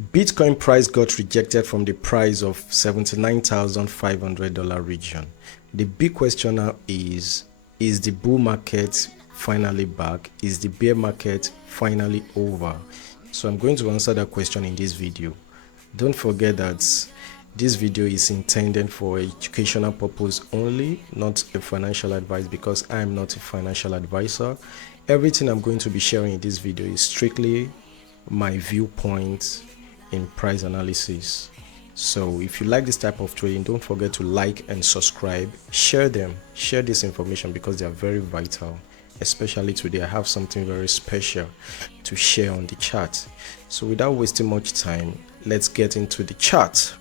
Bitcoin price got rejected from the price of $79,500 region. The big question now is the bull market finally back? Is the bear market finally over? So I'm going to answer that question in this video. Don't forget that this video is intended for educational purpose only, not a financial advice, because I am not a financial advisor. Everything I'm going to be sharing in this video is strictly my viewpoint in price analysis. So if you like this type of trading, don't forget to like and subscribe. Share this information because they are very vital. Especially today, I have something very special to share on the chart. So without wasting much time, let's get into the chart.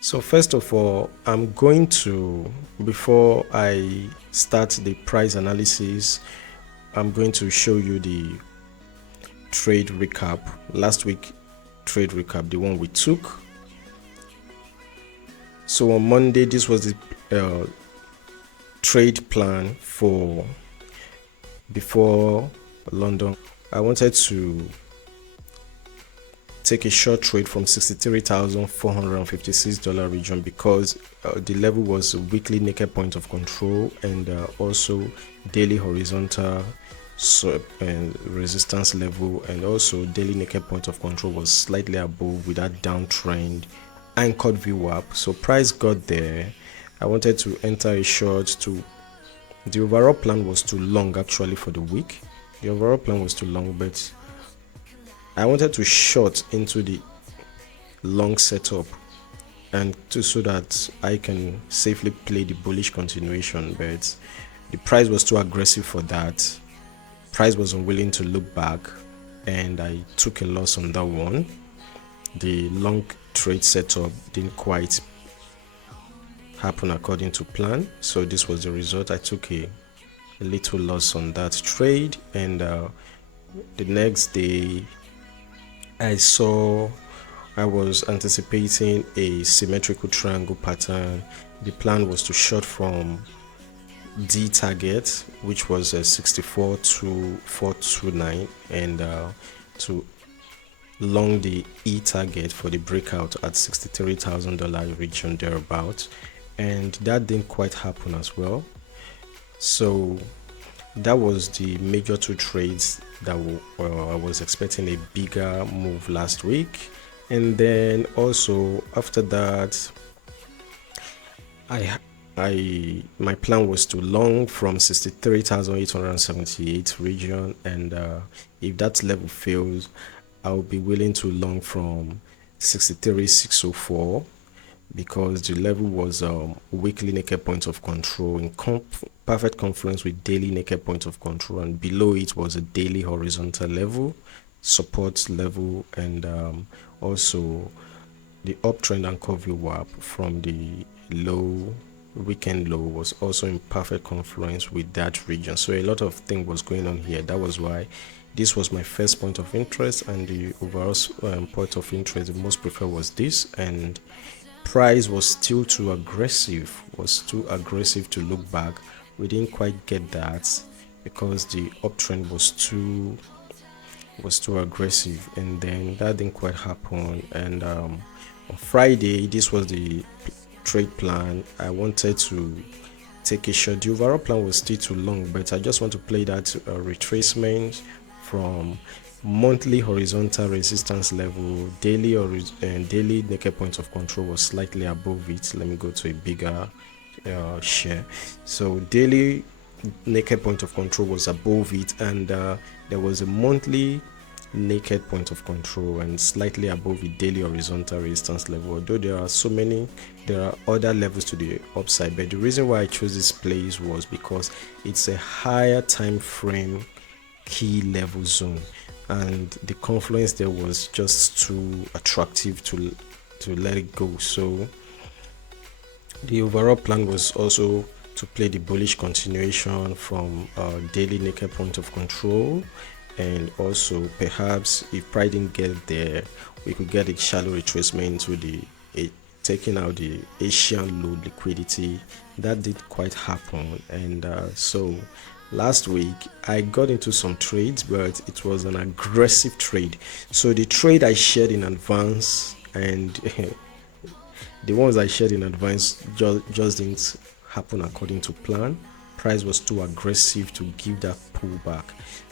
So first of all, I'm going to, before I start the price analysis, I'm going to show you the trade recap, last week trade recap, the one we took. So on Monday, this was the trade plan for before London. I wanted to take a short trade from $63,456 region because the level was a weekly naked point of control and also daily horizontal resistance level, and also daily naked point of control was slightly above with that downtrend anchored VWAP. So price got there. I wanted to enter a short. The overall plan was too long actually for the week. The overall plan was too long, but I wanted to short into the long setup and so that I can safely play the bullish continuation, but the price was too aggressive for that. Price was unwilling to look back and I took a loss on that one. The long trade setup didn't quite happen according to plan, so this was the result. I took a little loss on that trade, and the next day I was anticipating a symmetrical triangle pattern. The plan was to short from D target, which was 64,429, and to long the E target for the breakout at $63,000 region thereabout, and that didn't quite happen as well. So that was the major two trades that I was expecting a bigger move last week. And then also after that, my plan was to long from 63,878 region, and if that level fails, I'll be willing to long from 63,604 because the level was weekly naked point of control in perfect confluence with daily naked point of control, and below it was a daily horizontal level, support level, and also the uptrend and cover VWAP from the weekend low was also in perfect confluence with that region. So a lot of things was going on here. That was why this was my first point of interest, and the overall point of interest the most preferred was this, and price was still too aggressive, to look back. We didn't quite get that because the uptrend was too aggressive, and then that didn't quite happen. And on Friday, this was the trade plan. I wanted to take a short. The overall plan was still too long, but I just want to play that retracement from monthly horizontal resistance level. Daily naked point of control was slightly above it. Let me go to a bigger share. So daily naked point of control was above it, and there was a monthly naked point of control and slightly above the daily horizontal resistance level. Although there are other levels to the upside, but the reason why I chose this place was because it's a higher time frame key level zone, and the confluence there was just too attractive to let it go. So the overall plan was also to play the bullish continuation from daily naked point of control, and also perhaps if price didn't get there, we could get a shallow retracement to taking out the Asian low liquidity. That did quite happen, and so last week I got into some trades, but it was an aggressive trade. So the trade I shared in advance and the ones I shared in advance just didn't happen according to plan. Price was too aggressive to give that pullback.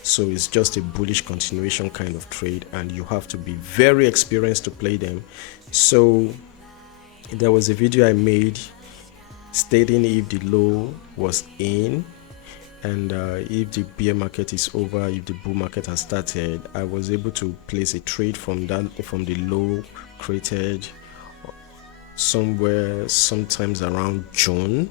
So it's just a bullish continuation kind of trade, and you have to be very experienced to play them. So there was a video I made stating if the low was in, and if the bear market is over, if the bull market has started. I was able to place a trade from the low created sometimes around June.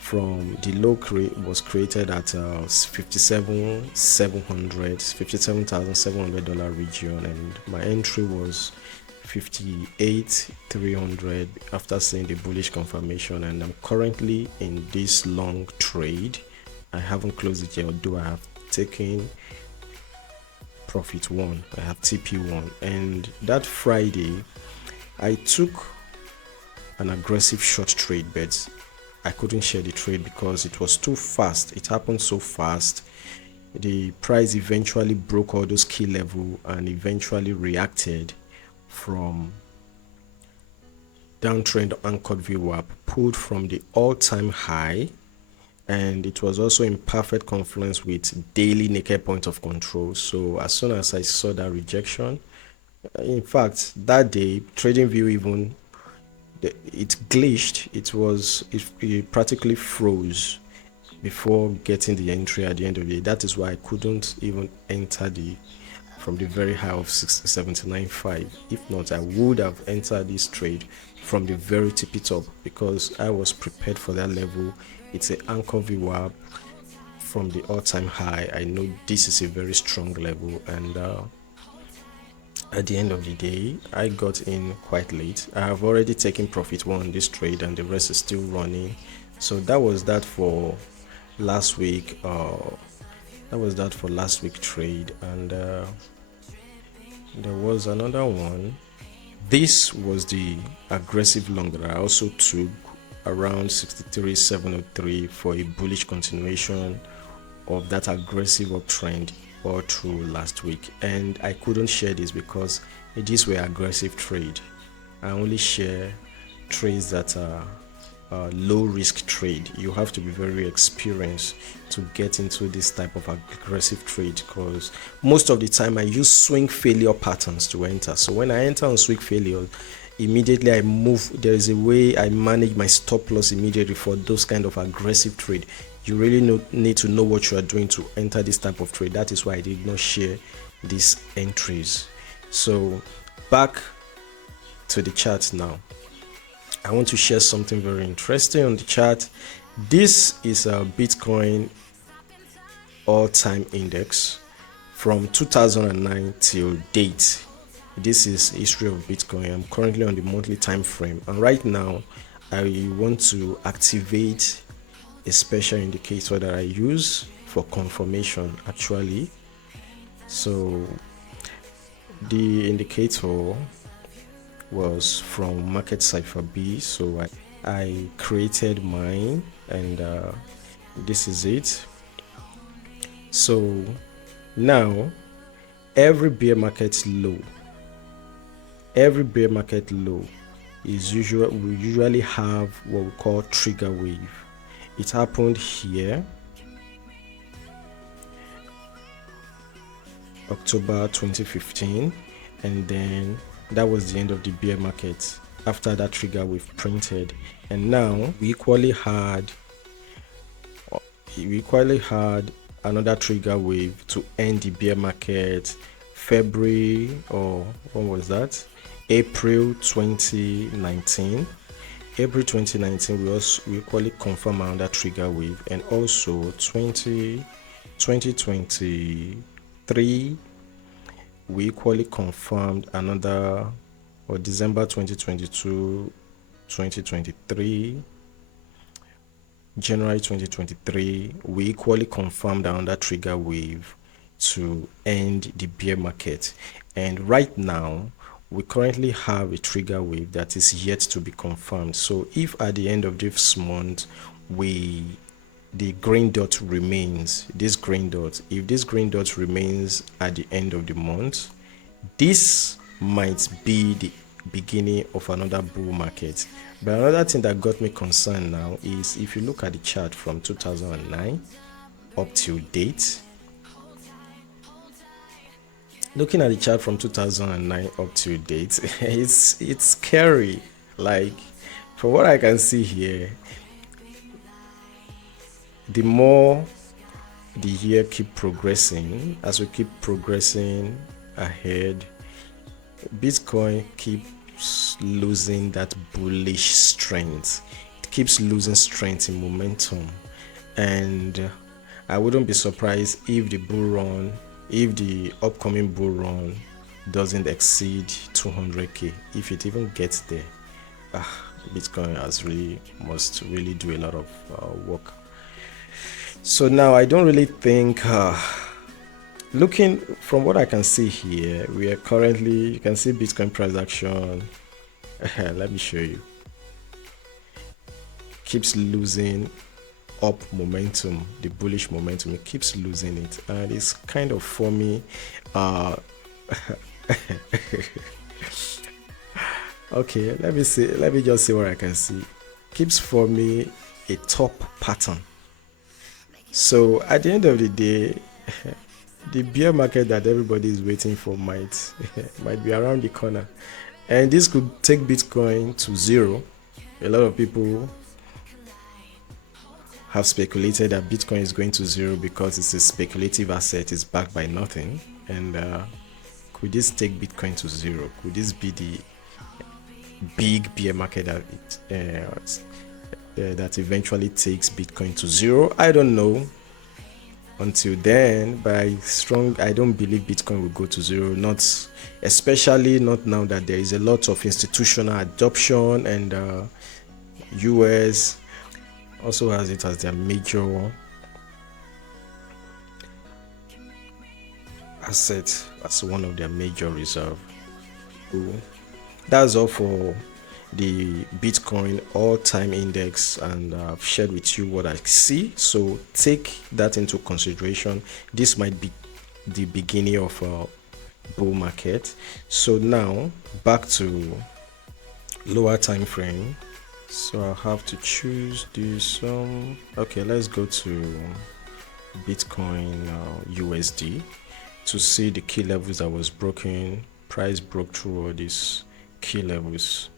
From the low was created at $57,700 region, and my entry was 58,300 after seeing the bullish confirmation. And I'm currently in this long trade. I haven't closed it yet, although I have taken profit 1. I have TP1, and that Friday I took an aggressive short trade, but I couldn't share the trade because it was too fast. It happened so fast. The price eventually broke all those key level and eventually reacted from downtrend anchored VWAP, pulled from the all-time high, and it was also in perfect confluence with daily naked point of control. So as soon as I saw that rejection, in fact that day TradingView even it glitched. It practically froze before getting the entry at the end of the day. That is why I couldn't even enter from the very high of 79.5. If not, I would have entered this trade from the very tippy top, because I was prepared for that level. It's an anchor VWAP from the all-time high. I know this is a very strong level, and at the end of the day I got in quite late. I have already taken profit 1 on this trade, and the rest is still running. So that was that for last week. Trade. And there was another one. This was the aggressive long that I also took around 63,703 for a bullish continuation of that aggressive uptrend all through last week. And I couldn't share this because these were aggressive trade. I only share trades that are low risk trade. You have to be very experienced to get into this type of aggressive trade, because most of the time I use swing failure patterns to enter. So when I enter on swing failure, immediately I move. There is a way I manage my stop loss immediately for those kind of aggressive trade. You really need to know what you are doing to enter this type of trade. That is why I did not share these entries. So back to the chart now. I want to share something very interesting on the chart. This is a Bitcoin all-time index from 2009 till date. This is history of Bitcoin. I'm currently on the monthly time frame, and right now I want to activate a special indicator that I use for confirmation actually. So the indicator was from Market Cipher B, so I created mine, and this is it. So now every bear market low is we usually have what we call trigger wave. It happened here October 2015, and then that was the end of the bear market after that trigger wave printed. And now we equally had another trigger wave to end the bear market February, or what was that, April 2019. April 2019 we equally confirmed another trigger wave, and also 2023 we equally confirmed another, or December 2022, 2023, January 2023 we equally confirmed another trigger wave to end the bear market. And right now we currently have a trigger wave that is yet to be confirmed. So if at the end of this month we the green dot remains, this green dot, if this green dot remains at the end of the month, this might be the beginning of another bull market. But another thing that got me concerned now is if you look at the chart from 2009 up till date, looking at the chart from 2009 up to date, it's scary. Like, from what I can see here, the more the year keep progressing, as we keep progressing ahead, Bitcoin keeps losing that bullish strength. It keeps losing strength in momentum, and I wouldn't be surprised if the upcoming bull run doesn't exceed 200k. If it even gets there, Bitcoin must really do a lot of work. So now I don't really think, looking from what I can see here, we are currently, you can see Bitcoin price action. Let me show you. Keeps losing up momentum, the bullish momentum. It keeps losing it, and it's kind of forming okay, let me just see what I can see. Keeps forming a top pattern. So at the end of the day, the bear market that everybody is waiting for might be around the corner, and this could take Bitcoin to zero. A lot of people have speculated that Bitcoin is going to zero because it's a speculative asset, it's backed by nothing. And could this take Bitcoin to zero? Could this be the big bear market that eventually takes Bitcoin to zero? I don't know. Until then, I don't believe Bitcoin will go to zero, especially not now that there is a lot of institutional adoption, and US also has it as their major asset, as one of their major reserve. That's all for the Bitcoin All-Time Index, and I've shared with you what I see, so take that into consideration. This might be the beginning of a bull market. So now back to lower time frame. So I'll have to choose this. Okay, let's go to Bitcoin USD to see the key levels that was broken. Price broke through all these key levels.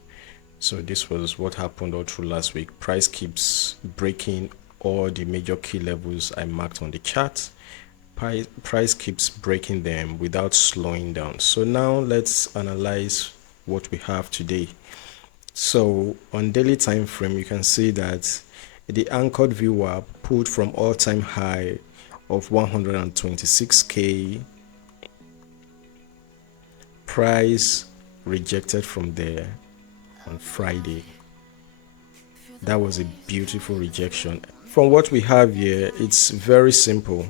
So this was what happened all through last week. Price keeps breaking all the major key levels I marked on the chart. Price keeps breaking them without slowing down. So now let's analyze what we have today. So on daily time frame, you can see that the anchored VWAP pulled from all-time high of 126k. Price rejected from there on Friday. That was a beautiful rejection. From what we have here, it's very simple.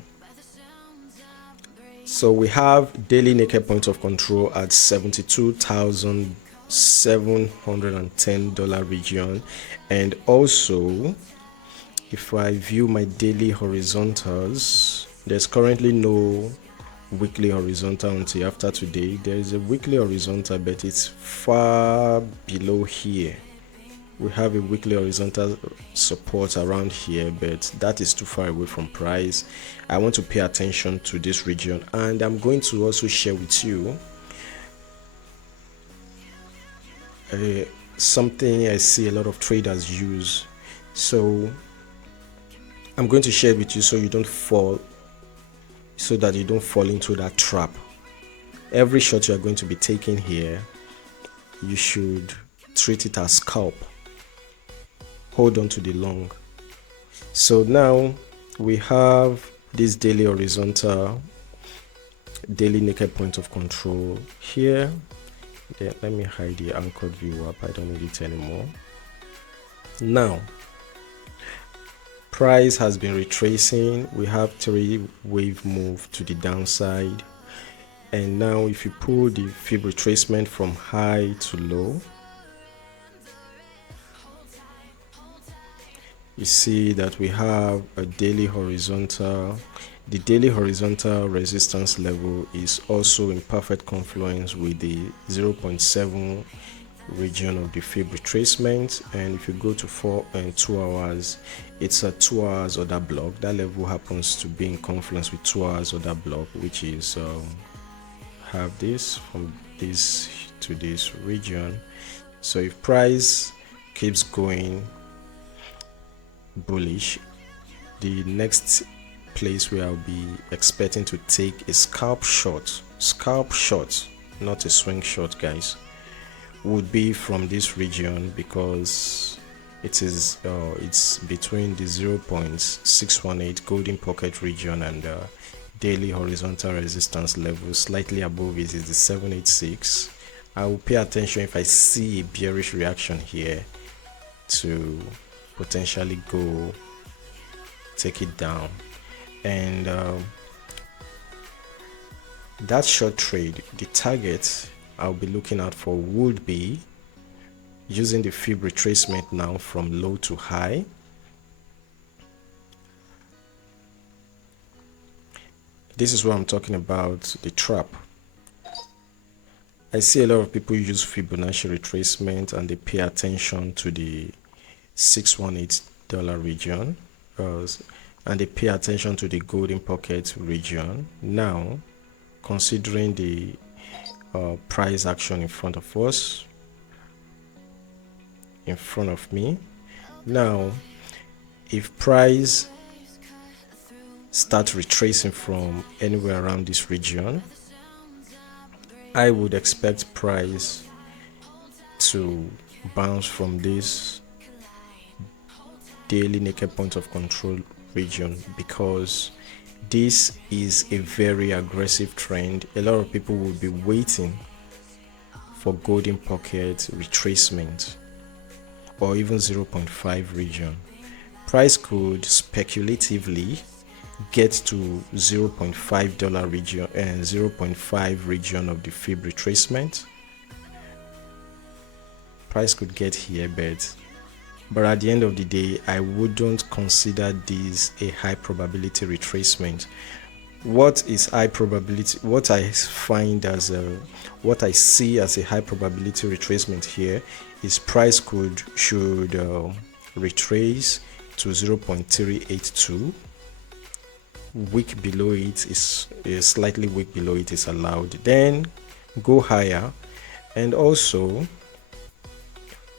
So we have daily naked point of control at $72,710 region, and also if I view my daily horizontals, there's currently no weekly horizontal until after today. There is a weekly horizontal, but it's far below here. We have a weekly horizontal support around here, but that is too far away from price. I want to pay attention to this region, and I'm going to also share with you something I see a lot of traders use. So I'm going to share it with you so that you don't fall into that trap. Every shot you are going to be taking here, you should treat it as scalp. Hold on to the long. So now we have this daily horizontal, daily naked point of control here. Let me hide the anchored VWAP. I don't need it anymore. Now price has been retracing. We have 3-wave move to the downside, and now if you pull the fib retracement from high to low, you see that we have a daily horizontal. The daily horizontal resistance level is also in perfect confluence with the 0.7 region of the fib retracement. And if you go to 4 and 2 hours, it's a 2 hours order block. That level happens to be in confluence with 2 hours order block, which is have this from this to this region. So if price keeps going bullish, the next place where I'll be expecting to take a scalp short, not a swing short, guys, would be from this region, because it is it's between the 0.618 golden pocket region and daily horizontal resistance level. Slightly above it is the 786. I will pay attention if I see a bearish reaction here to potentially go take it down. And that short trade, the target I'll be looking out for would be using the fib retracement now from low to high. This is what I'm talking about, the trap. I see a lot of people use Fibonacci retracement and they pay attention to the $618 region, and they pay attention to the golden pocket region. Now, considering the price action in front of us, in front of me, now if price start retracing from anywhere around this region, I would expect price to bounce from this daily naked point of control region, because this is a very aggressive trend. A lot of people will be waiting for golden pocket retracement or even 0.5 region. Price could speculatively get to $0.5 region and 0.5 region of the fib retracement. Price could get here, but at the end of the day, I wouldn't consider this a high probability retracement. What is high probability? What I find as what I see as a high probability retracement here is price should retrace to 0.382. Weak below it is slightly weak below it is allowed, then go higher. And also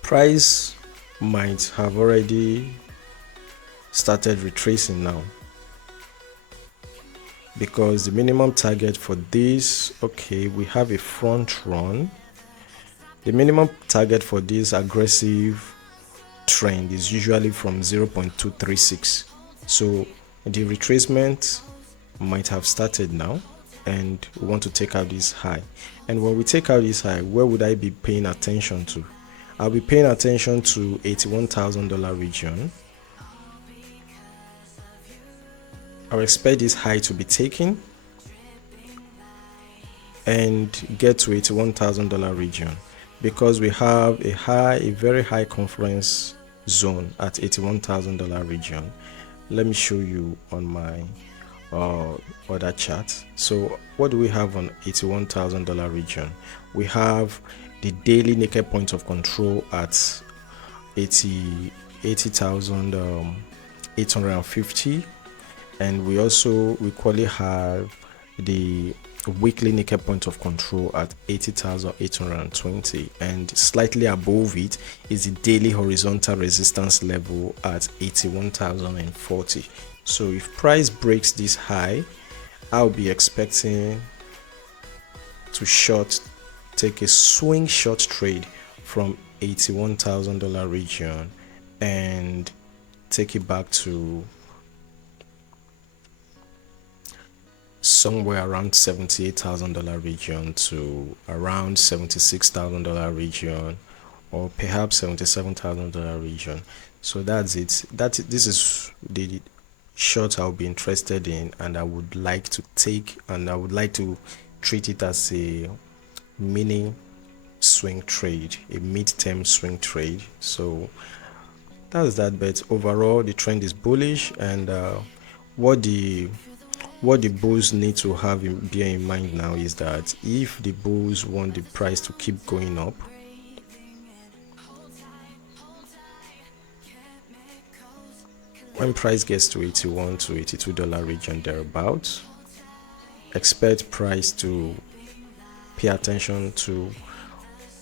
price might have already started retracing now, because the minimum target for this, okay, we have a front run. The minimum target for this aggressive trend is usually from 0.236. So the retracement might have started now, and we want to take out this high. And when we take out this high, where would I be paying attention to? I'll be paying attention to $81,000 region. I'll expect this high to be taken and get to $81,000 region, because we have a very high confluence zone at $81,000 region. Let me show you on my other chart. So what do we have on $81,000 region? We have the daily naked point of control at 80,850, and we also equally have the weekly naked point of control at 80,820, and slightly above it is the daily horizontal resistance level at 81,040. So if price breaks this high, I'll be expecting to take a swing short trade from $81,000 region and take it back to somewhere around $78,000 region to around $76,000 region, or perhaps $77,000 region. So that's it. This is the short I'll be interested in, and I would like to take, and I would like to treat it as a mini swing trade, a mid-term swing trade. So that's that. But overall the trend is bullish, and what the bulls need to have bear in mind now is that if the bulls want the price to keep going up, when price gets to $81 to $82 region thereabouts, expect price to pay attention to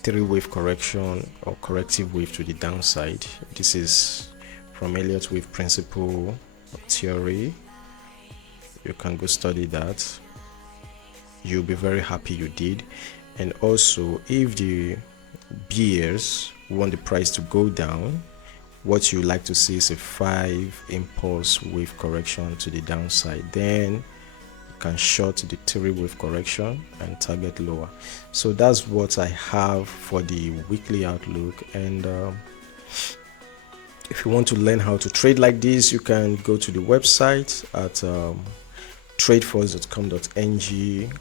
3-wave correction or corrective wave to the downside. This is from Elliott wave principle theory. You can go study that. You'll be very happy you did. And also, if the bears want the price to go down, what you like to see is a 5 impulse wave correction to the downside. Then you can short the 3-wave correction and target lower. So that's what I have for the weekly outlook. And if you want to learn how to trade like this, you can go to the website at tradefuzz.com.ng,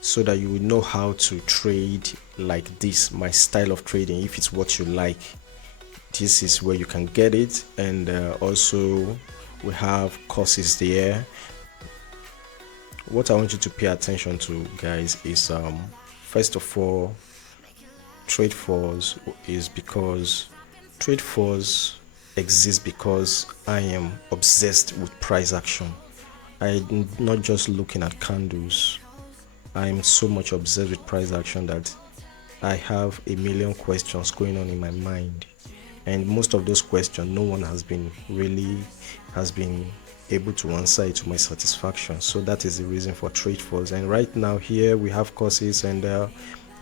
so that you will know how to trade like this, my style of trading. If it's what you like, this is where you can get it. And also we have courses there. What I want you to pay attention to, guys, is first of all, Tradefuzz is because Tradefuzz exists because I am obsessed with price action. I'm not just looking at candles. I'm so much obsessed with price action that I have a million questions going on in my mind, and most of those questions no one has been able to answer it to my satisfaction. So that is the reason for Tradefuzz. And right now here we have courses and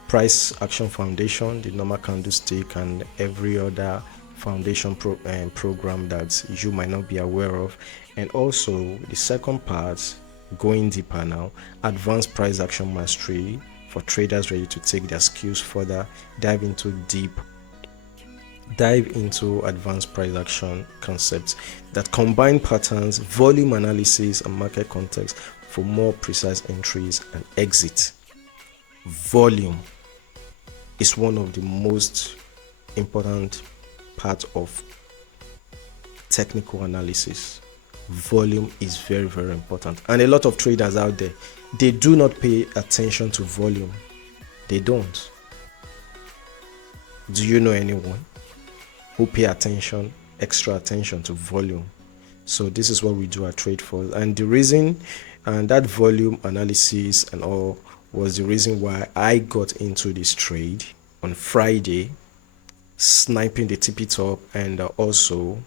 price action foundation, the normal candlestick, and every other foundation program that you might not be aware of. And also the second part, going deeper now, advanced price action mastery for traders ready to take their skills further, dive into advanced price action concepts that combine patterns, volume analysis, and market context for more precise entries and exit. Volume is one of the most important part of technical analysis. Volume is very, very important, and a lot of traders out there, they do not pay attention to volume. They don't. Do you know anyone who pay extra attention to volume? So this is what we do at Tradefuzz, and the reason, and that volume analysis and all, was the reason why I got into this trade on Friday, sniping the tippy top, and also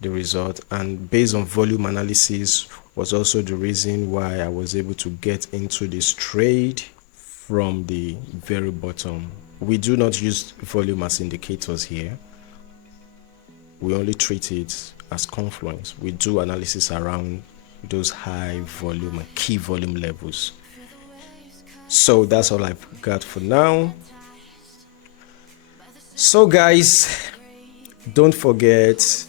the result. And based on volume analysis was also the reason why I was able to get into this trade from the very bottom. We do not use volume as indicators here. We only treat it as confluence. We do analysis around those high volume and key volume levels. So that's all I've got for now. So guys, don't forget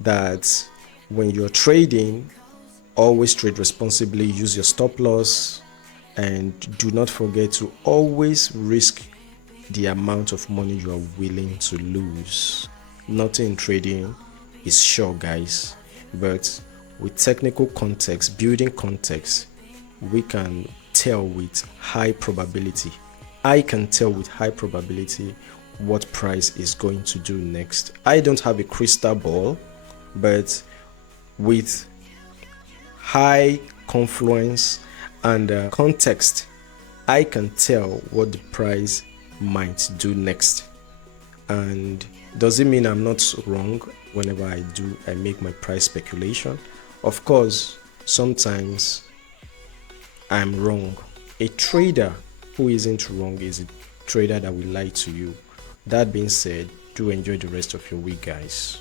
that when you're trading, always trade responsibly, use your stop loss, and do not forget to always risk the amount of money you are willing to lose. Nothing in trading is sure, guys, but with technical context, building context, we can tell with high probability. I can tell with high probability what price is going to do next. I don't have a crystal ball, but with high confluence and context, I can tell what the price might do next. And does it mean I'm not wrong whenever I make my price speculation? Of course, sometimes I'm wrong. A trader who isn't wrong is a trader that will lie to you. That being said, do enjoy the rest of your week, guys.